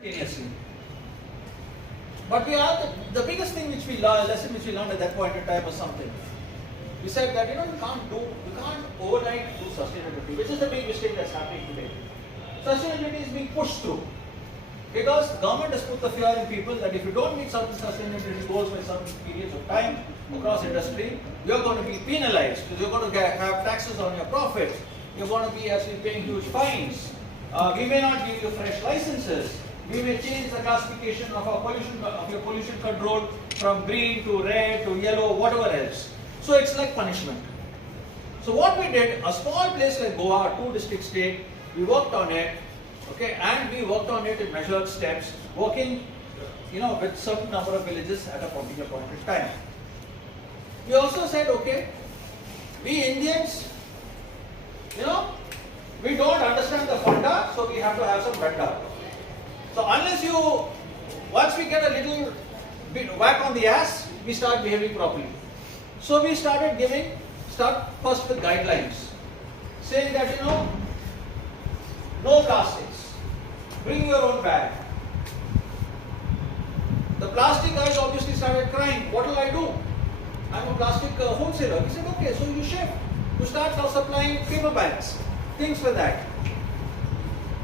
simultaneously. But we are the biggest thing which we learned, lesson which we learned at that point in time was something. We said that you can't overnight do sustainability, which is the big mistake that's happening today. Sustainability is being pushed through because government has put the fear in people that if you don't meet certain sustainability goals by certain periods of time across industry, you're going to be penalized. You're going to have taxes on your profits. You're going to be actually paying huge fines. We may not give you fresh licenses. We may change the classification of your pollution control from green to red to yellow, whatever else. So it's like punishment. So what we did, a small place like Goa, 2-district state, we worked on it, okay, and we worked on it in measured steps, working, with certain number of villages at a particular point in time. We also said, okay, we Indians, we don't understand the funda, so we have to have some benda. So once we get a little bit whack on the ass, we start behaving properly. So we start first with guidelines, saying that, no plastics, bring your own bag. The plastic guys obviously started crying, what will I do? I'm a plastic wholesaler. We said, okay, so you shift. You start now supplying paper bags, things like that.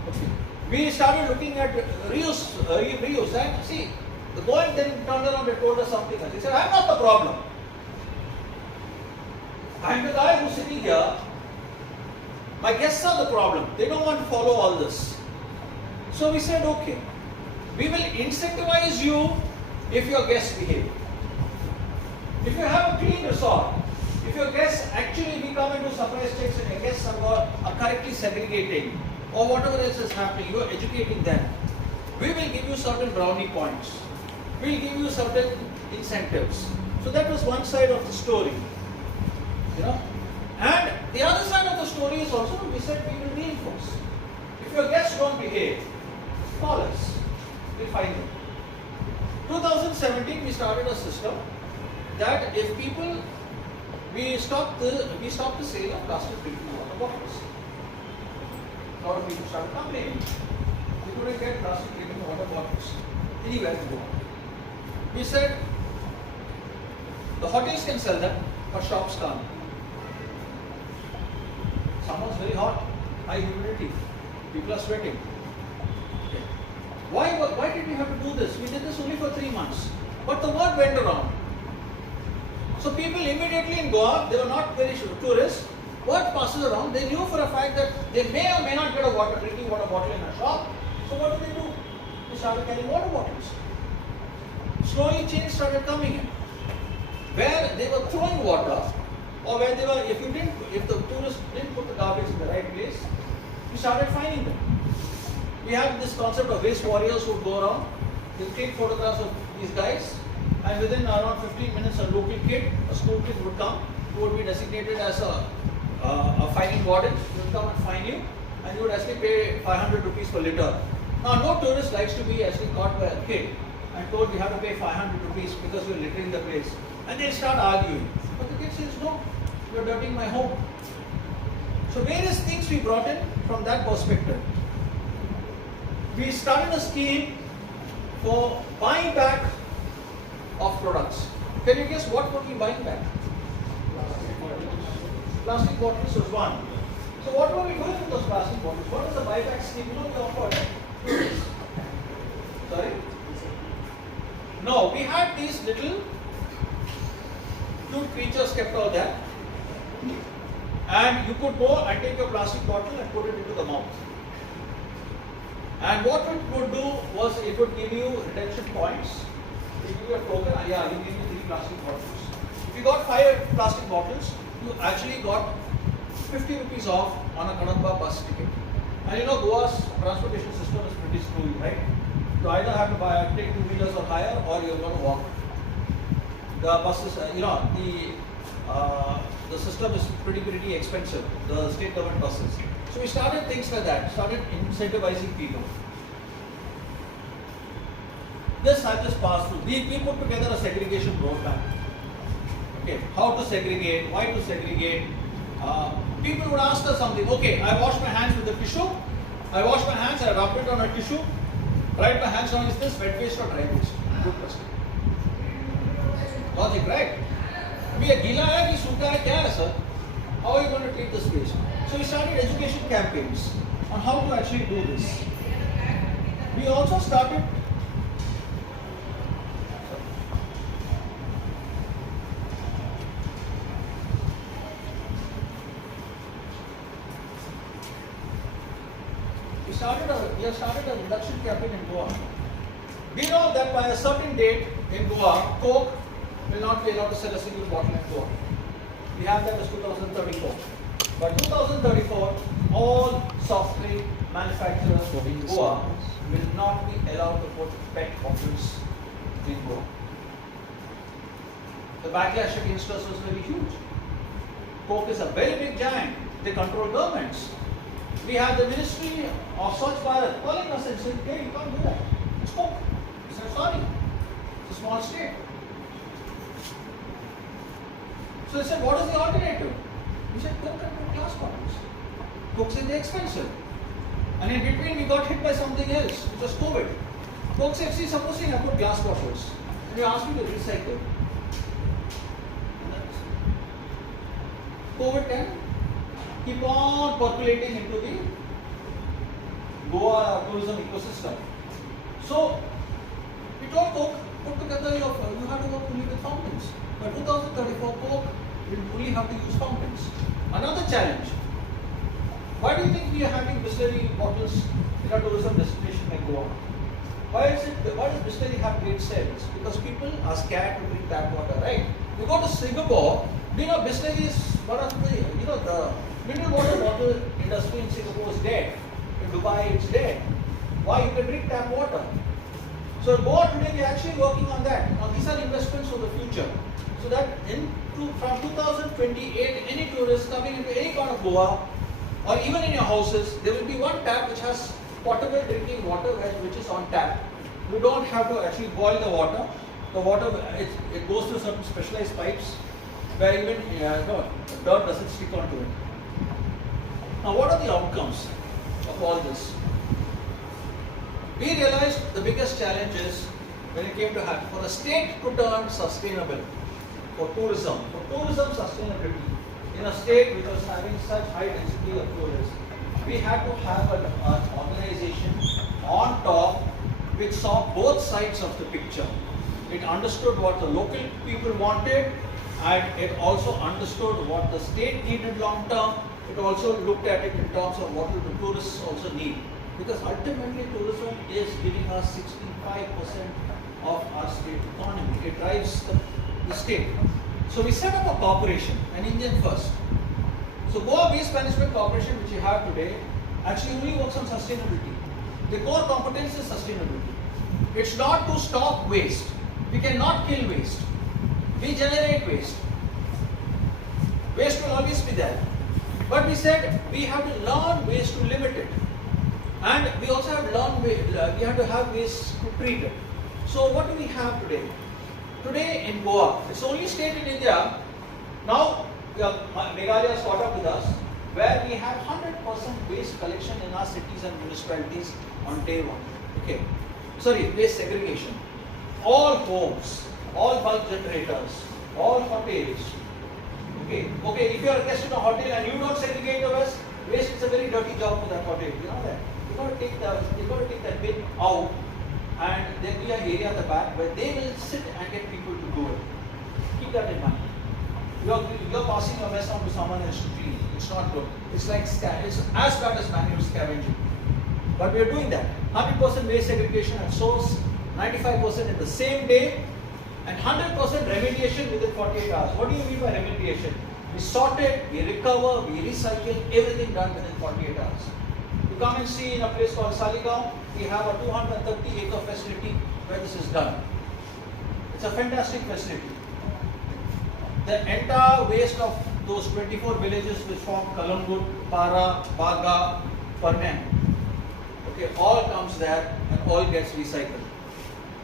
Okay. We started looking at reuse, and see, the boy then turned around and told us something else. He said, I'm not the problem. I'm the guy who's sitting here. My guests are the problem. They don't want to follow all this. So we said, okay, we will incentivize you if your guests behave. If you have a clean resort, if your guests actually come and do surprise checks and your guests are correctly segregating or whatever else is happening, you are educating them. We will give you certain brownie points. We will give you certain incentives. So that was one side of the story. And the other side of the story is also, we said we will reinforce. If your guests don't behave, call us. We'll find them. 2017, we started a system that if people, we stopped the sale of plastic drinking water bottles. A lot of people started complaining. We couldn't get plastic drinking water bottles anywhere to go. We said the hotels can sell them, but shops can't. Summer's very hot, high humidity, people are sweating. Okay. Why did we have to do this? We did this only for 3 months. But the word went around. So people immediately in Goa, they were not very tourists. Word passes around, they knew for a fact that they may or may not get a drinking water bottle in a shop. So what do? They started carrying water bottles. Slowly change started coming in. Where they were throwing water, or where they were, if the tourists didn't put the garbage in the right place, we started finding them. We had this concept of waste warriors who would go around, they take photographs of these guys, and within around 15 minutes, a local kid, a school kid would come, who would be designated as a fining warden. He would come and fine you, and you would actually pay 500 rupees per litter. Now, no tourist likes to be actually caught by a kid and told we have to pay 500 rupees because we're littering the place. And they start arguing. But the kid says, no, you're dirtying my home. So various things we brought in from that perspective. We started a scheme for buying back of products. Can you guess what would we buying back? Plastic bottles was one. So what were we doing with those plastic bottles? What is the buyback scheme? We offered. Sorry? No, we had these little cute creatures kept out there. And you could go and take your plastic bottle and put it into the mouth. And what it would do was it would give you redemption points. It would give you a token, you give me 3 plastic bottles. If you got 5 plastic bottles, you actually got 50 rupees off on a Kadamba bus ticket. And Goa's transportation system is pretty screwy, right? You either have to take 2-wheelers or higher, or you're going to walk. The buses, the system is pretty expensive, the state government buses. So we started things like that, started incentivizing people. This had just passed through. We put together a segregation roadmap. Okay, how to segregate, why to segregate. People would ask us something, okay, I wash my hands with a tissue, I wash my hands, I rub it on a tissue, Right, my hands down is this wet waste or dry waste? Good question. Logic, right? अभी ये गीला है कि सूखा है क्या है sir? How are you going to treat this waste? So we started education campaigns on how to actually do this. We also started we have started a reduction campaign in Goa. We know that by a certain date in Goa, Coke will not be allowed to sell a single bottle in Goa. We have that as 2034. By 2034, all soft drink manufacturers in Goa will not be allowed to put PET bottles in Goa. The backlash against us was very huge. Coke is a very big giant. They control governments. We have the Ministry of Swachh Bharat calling us and saying, hey, you can't do that. It's Coke. We said, sorry. It's a small state. So they said, what is the alternative? We said, Coke and put glass bottles. Coke said they're expensive. And in between, we got hit by something else, which was COVID. Coke said, see, supposing I put glass bottles, and you ask me to recycle. COVID can keep on percolating into the Goa tourism ecosystem. So we told Coke, put together you have to work only with fountains. By 2034, Coke will only have to use fountains. Another challenge. Why do you think we are having Bisleri bottles in a tourism destination like Goa? Why does Bisleri have great sales? Because people are scared to drink tap water, right? You go to Singapore, Bisleri is one of the, the mineral water bottle industry in Singapore is dead. In Dubai, it's dead. Why? You can drink tap water. So in Goa today, we are actually working on that. Now these are investments for the future. So that from 2028, any tourist coming into any part of Goa, or even in your houses, there will be one tap which has potable drinking water which is on tap. You don't have to actually boil the water. The water, it goes through certain specialized pipes where even dirt doesn't stick onto it. Now what are the outcomes of all this? We realized the biggest challenge is when it came to for a state to turn sustainable for tourism sustainability in a state which was having such high density of tourists, we had to have an organization on top which saw both sides of the picture. It understood what the local people wanted, and it also understood what the state needed long term. It also looked at it in terms of what do the tourists also need. Because ultimately tourism is giving us 65% of our state economy. It drives the state. So we set up a corporation, an Indian first. So Goa Waste Management Corporation, which we have today, actually only works on sustainability. The core competence is sustainability. It's not to stop waste. We cannot kill waste. We generate waste. Waste will always be there. But we said we have to learn ways to limit it. And we also have we have to have ways to treat it. So what do we have today? Today in Goa, it's the only state in India, now Meghalaya has caught up with us, where we have 100% waste collection in our cities and municipalities on day one. Okay. Sorry, waste segregation. All homes, all bulk generators, all hotels. Okay, if you are a guest in a hotel and you don't segregate the waste, it's a very dirty job for that hotel. You know that? You got to take that bin out, and there will be an area at the back where they will sit and get people to do it. Keep that in mind. You're passing a mess on to someone else to clean. It's not good. It's like it's as bad as manual scavenging. But we are doing that. 100% waste segregation at source, 95% in the same day, and 100% remediation within 48 hours. What do you mean by remediation? We sort it, we recover, we recycle, everything done within 48 hours. You come and see in a place called Saligaon, we have a 230-acre facility where this is done. It's a fantastic facility. The entire waste of those 24 villages which form Kalangut, Para, Baga, Parnem, okay, all comes there and all gets recycled.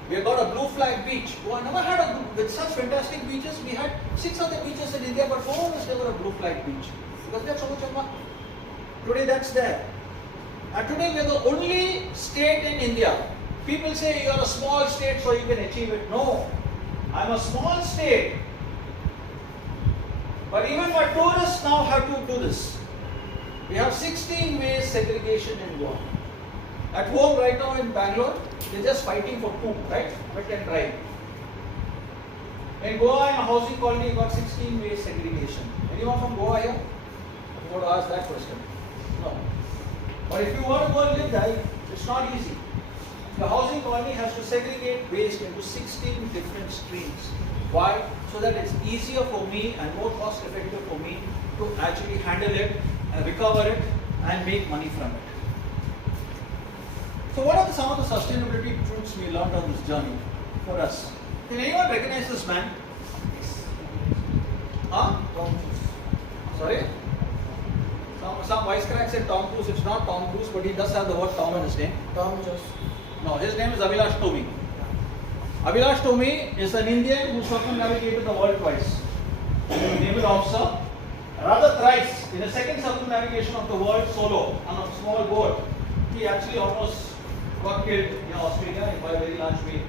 We have got a blue flag beach. Oh, I never had a group with such fantastic beaches. We had 6 other beaches in India, but Goa was never a blue flag beach because that's so much of money. Today that's there. And today we are the only state in India People say you are a small state so you can achieve it. No, I am a small state. But even my tourists now have to do this. We have 16 ways segregation in Goa. At home right now in Bangalore, they're just fighting for two, right? Wet and dry. In Goa, in a housing colony, you got 16 ways segregation. Anyone from Goa here? You want to ask that question? No. But if you want to go and live there, it's not easy. The housing colony has to segregate waste into 16 different streams. Why? So that it's easier for me and more cost effective for me to actually handle it, recover it, and make money from it. So what are some of the sustainability truths we learned on this journey for us? Can anyone recognize this man? Huh? Sorry? Some wisecrack said Tom Cruise. It's not Tom Cruise, but he does have the word Tom in his name. Tom just. No, his name is Abhilash Tomi. Abhilash Tomi is an Indian who circumnavigated the world twice. Naval officer, rather thrice. In the second circumnavigation of the world solo on a small boat, he actually almost got killed in Australia by a very large wave.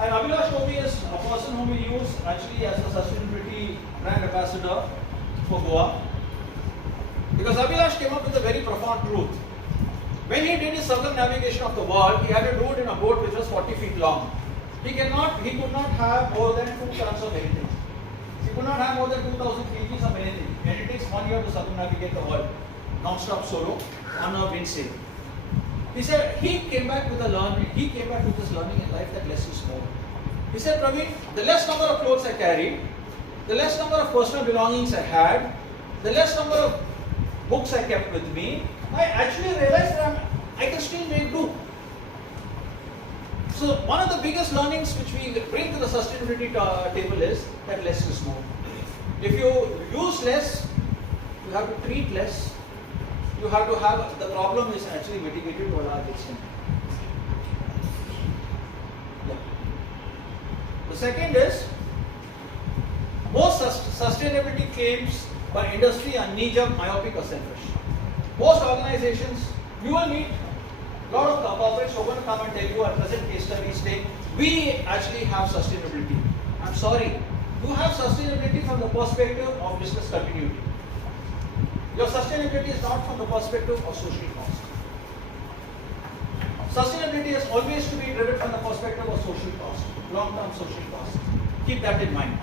And Abhilash Tomi is a person whom we use actually as a sustainability brand ambassador for Goa. Because Abhilash came up with a very profound truth. When he did his circumnavigation of the world, he had to do it in a boat which was 40 feet long. He could not have more than 2 tons of anything. He could not have more than 2,000 kgs of anything. And it takes 1 year to circumnavigate the world, non-stop solo, on a wind sail. He said he came back with this learning in life that less is more. He said, Praveen, the less number of clothes I carried, the less number of personal belongings I had, the less number of books I kept with me, I actually realized that I can still make do. So one of the biggest learnings which we bring to the sustainability table is that less is more. If you use less, you have to treat less. You have to have, the problem is actually mitigated to a large extent. Yeah. The second is, most sustainability claims by industry are knee-jerk, myopic or selfish. Most organizations, you will meet a lot of corporates who are going to come and tell you at present case studies saying, we actually have sustainability. I'm sorry, you have sustainability from the perspective of business continuity. Your sustainability is not from the perspective of social cost. Sustainability is always to be driven from the perspective of social cost, long-term social cost. Keep that in mind.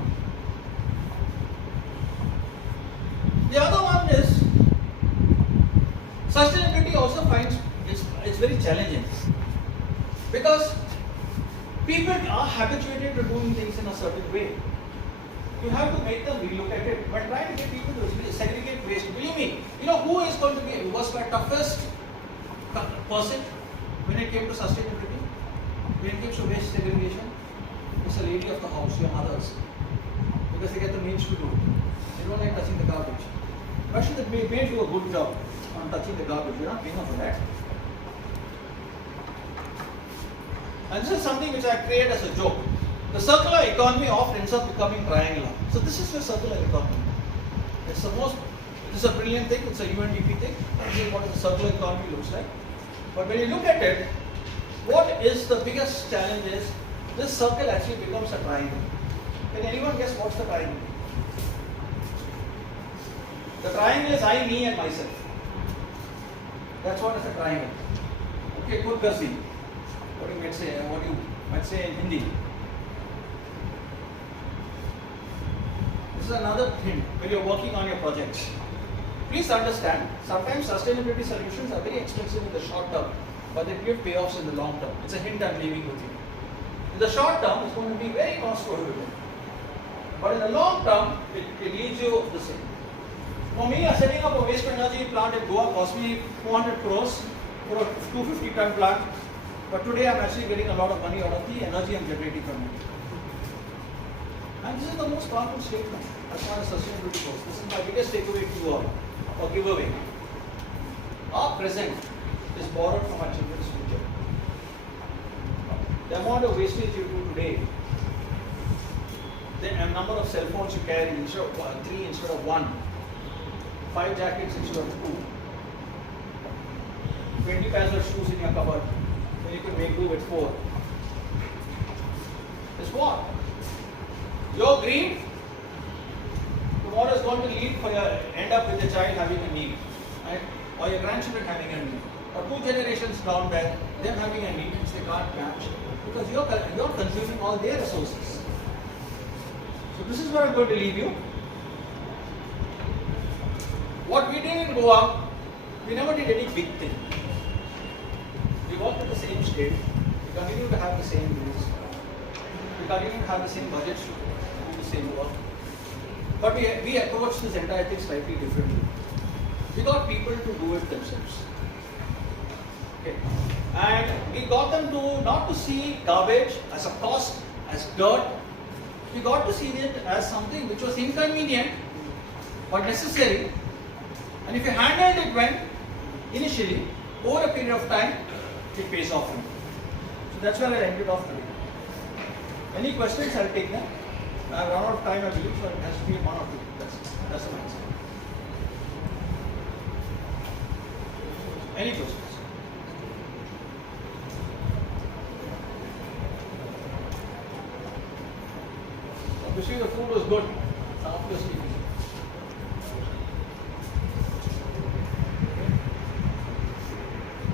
The other one is, sustainability also finds it's very challenging because people are habituated to doing things in a certain way. You have to make them relook at it. But trying to get people to segregate waste, believe me, you know who is going to be was my toughest person when it came to sustainability, when it came to waste segregation? It's a lady of the house, your mothers, because they get the maids to do it. They don't like touching the garbage. Why should the maid do a good job on touching the garbage? You're not paying for that. And this is something which I create as a joke. The circular economy often ends up becoming triangular. So this is the circular economy. It's a brilliant thing. It's a UNDP thing. This is what the circular economy looks like. But when you look at it, what is the biggest challenge is this circle actually becomes a triangle. Can anyone guess what's the triangle? The triangle is I, me, and myself. That's what is a triangle. Okay, good Ghazi. What you might say in Hindi. This is another hint when you're working on your projects. Please understand, sometimes sustainability solutions are very expensive in the short term, but they give payoffs in the long term. It's a hint I'm leaving with you. In the short term, it's going to be very cost prohibitive. But in the long term, it leads you the same. For me, setting up a waste to energy plant in Goa cost me 400 crores for a 250-ton plant. But today I'm actually getting a lot of money out of the energy I'm generating from it. And this is the most powerful statement as far as sustainability goes. This is my biggest takeaway to you all, or giveaway. Our present is borrowed from our children's future. The amount of wastage you do today, the number of cell phones you carry instead of 3 instead of 1, 5 jackets instead of 2, 20 pairs of shoes in your cupboard. then you can make do with 4. Is what? Your greed tomorrow is going to lead for your end up with a child having a need, right? Or your grandchildren having a need, or 2 generations down there, them having a need which they can't match because you're consuming all their resources. So this is where I'm going to leave you. What we did in Goa, we never did any big thing. We worked at the same state. We continue to have the same rules. We continue to have the same budgets to do the same work. But we approached this entire thing slightly differently. We got people to do it themselves. Okay. And we got them to not to see garbage as a cost, as dirt. We got to see it as something which was inconvenient but necessary. And if you handled it well, initially, over a period of time, it pays off. So that's where I ended off today. Any questions? I'll take them. I've run out of time, I believe, so it has to be 1 or 2. That's the answer. Any questions? Obviously, the food was good. Obviously.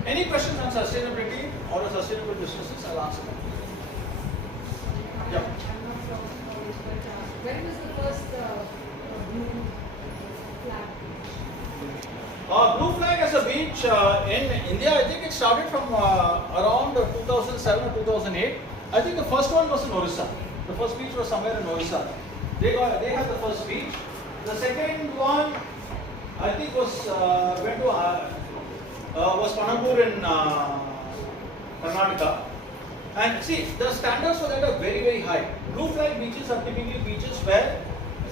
Any questions on sustainability or sustainable businesses? I'll answer them. Yeah. When was the first blue flag? Blue flag as a beach in India, I think it started from around 2007 or 2008. I think the first one was in Orissa. The first beach was somewhere in Orissa. They had the first beach. The second one, I think, was Panampur in Karnataka. And see, the standards for that are very, very high. Blue flag beaches are typically beaches where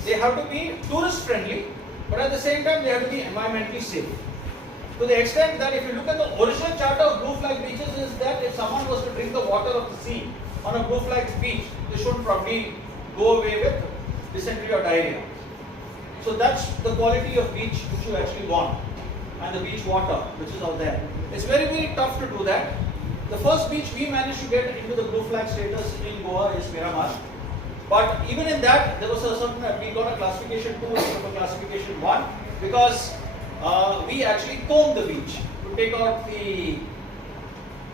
they have to be tourist friendly, but at the same time they have to be environmentally safe. To the extent that if you look at the original charter of blue flag beaches is that if someone was to drink the water of the sea on a blue flag beach, they should probably go away with dysentery or diarrhea. So that's the quality of beach which you actually want, and the beach water which is out there. It's very, very tough to do that. The first beach we managed to get into the blue flag status in Goa is Miramar. But even in that, there was a certain, we got a classification 2 instead of a classification 1 because we actually combed the beach to take out the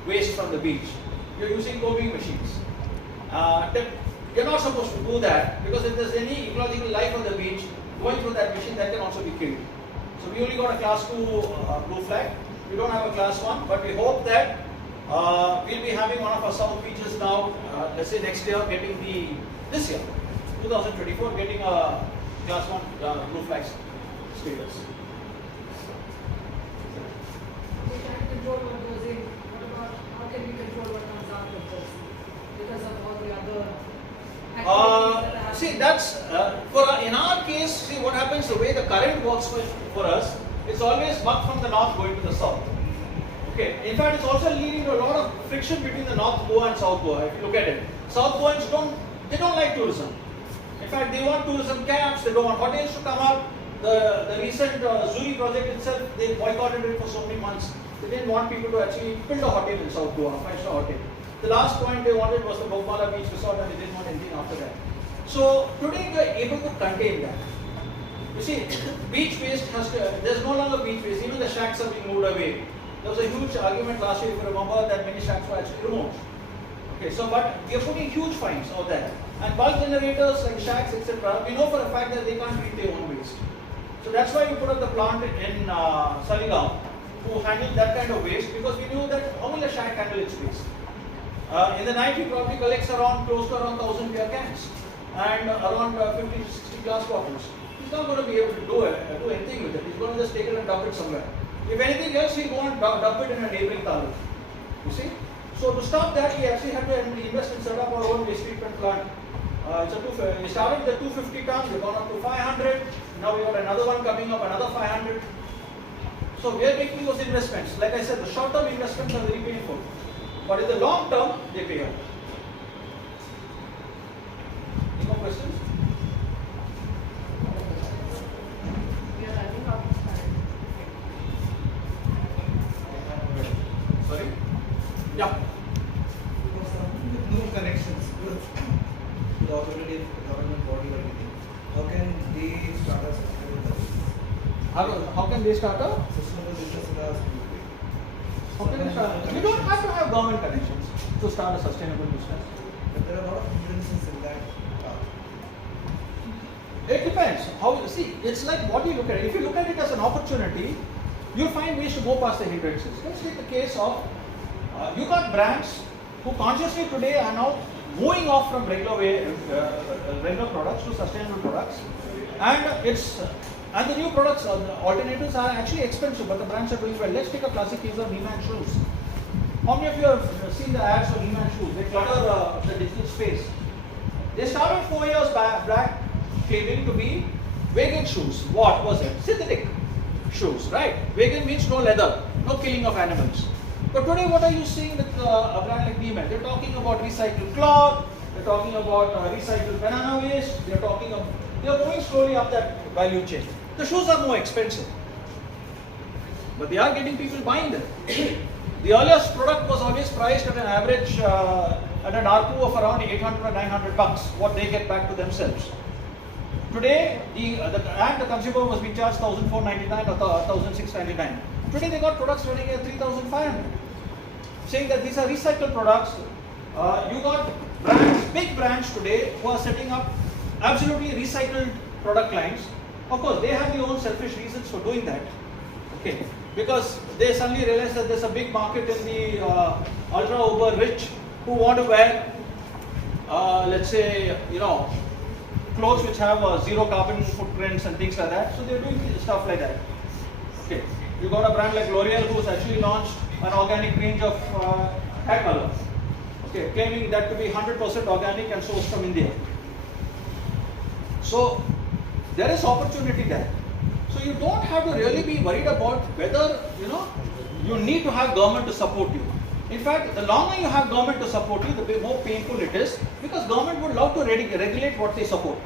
waste from the beach. You're using combing machines. You're not supposed to do that because if there's any ecological life on the beach, going through that machine, that can also be killed. So we only got a class 2 blue flag. We don't have a class 1, but we hope that we'll be having one of our south beaches now, let's say next year, this year, 2024, getting a class 1 blue flag status. We can't control what goes in. What about how can we control what comes out of this? Because of all the other activities that are see, that's in our case. See what happens. The way the current works for us, it's always muck from the north going to the south. Okay. In fact, it's also leading to a lot of friction between the North Goa and South Goa. If you look at it, South Goans don't like tourism. In fact, they want tourism camps. They don't want hotels to come up. The recent Zuri project itself, they boycotted it for so many months. They didn't want people to actually build a hotel in South Goa, 5-star hotel. The last point they wanted was the Bogmala Beach Resort, and they didn't want anything after that. So today we are able to contain that. You see, beach waste there's no longer beach waste. Even the shacks are being moved away. There was a huge argument last year, if you remember, that many shacks were actually removed. Okay, so but we are putting huge fines out there. And bulk generators like shacks, etc., we know for a fact that they can't treat their own waste. So that's why we put up the plant in Saligaon to handle that kind of waste, because we knew that how will a shack handle its waste? In the night, he probably collects close to around 1,000 beer cans and around 50 to 60 glass bottles. He's not going to be able to do anything with it. He's going to just take it and dump it somewhere. If anything else, he'll go and dump it in a neighboring taluk. You see? So to stop that, we actually had to invest and set up our own waste treatment plant. We started with the 250 tons, we've gone up to 500. Now we got another one coming up, another 500. So we are making those investments. Like I said, the short-term investments are very painful, but in the long term, they pay off. Any more questions? we are running out of time. Sorry? Yeah. the authority of government body or anything, how can they start a sustainable business? How can they start a? Sustainable business in a How can they start? You don't have to have government connections to start a sustainable business. But there are a lot of hindrances in that path. It depends. How see, it's like what you look at it. If you look at it as an opportunity, you'll find ways to go past the hindrances. Let's take the case of you got brands who consciously today are now moving off from regular products to sustainable products, and the new products, the alternatives are actually expensive, but the brands are doing well. Let's take a classic case of He-Man shoes. How many of you have seen the ads for He-Man shoes? They clutter the digital space. They started 4 years back claiming to be vegan shoes. What was it? Synthetic shoes, right? Vegan means no leather, no killing of animals. But today, what are you seeing with a brand like He-Man? They're talking about recycled cloth. They're talking about recycled banana waste. They're moving slowly up that value chain. The shoes are more expensive, but they are getting people buying them. The earliest product was always priced at an average at an ARPU of around 800 or 900 bucks. What they get back to themselves. Today, the consumer was being charged 1,499 or 1,699. Today, they got products running at 3,500, saying that these are recycled products. You got big brands today who are setting up absolutely recycled product lines. Of course, they have their own selfish reasons for doing that. Okay, because they suddenly realize that there's a big market in the ultra uber rich who want to wear, let's say, clothes which have zero carbon footprints and things like that. So they're doing stuff like that. Okay, you got a brand like L'Oreal who's actually launched an organic range of hair color. Okay, claiming that to be 100% organic and sourced from India. So there is opportunity there. So you don't have to really be worried about whether you need to have government to support you. In fact, the longer you have government to support you, the more painful it is, because government would love to regulate what they support.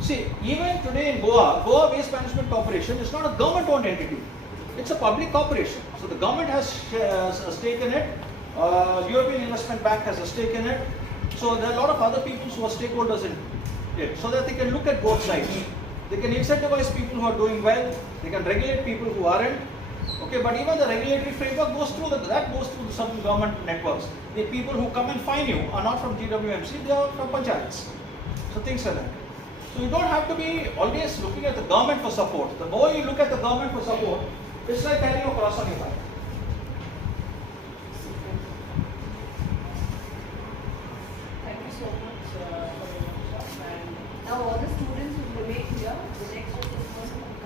See, even today in Goa Waste Management Corporation is not a government-owned entity. It's a public corporation. So the government has a stake in it. European Investment Bank has a stake in it. So there are a lot of other people who are stakeholders in it, so that they can look at both sides. They can incentivize people who are doing well. They can regulate people who aren't. Okay, but even the regulatory framework goes through some government networks. The people who come and fine you are not from GWMC, they are from panchayats. So things like that. So you don't have to be always looking at the government for support. The more you look at the government for support, it's like carrying a cross on your back. Thank you so much for the workshop. And now all the students will remain here. The next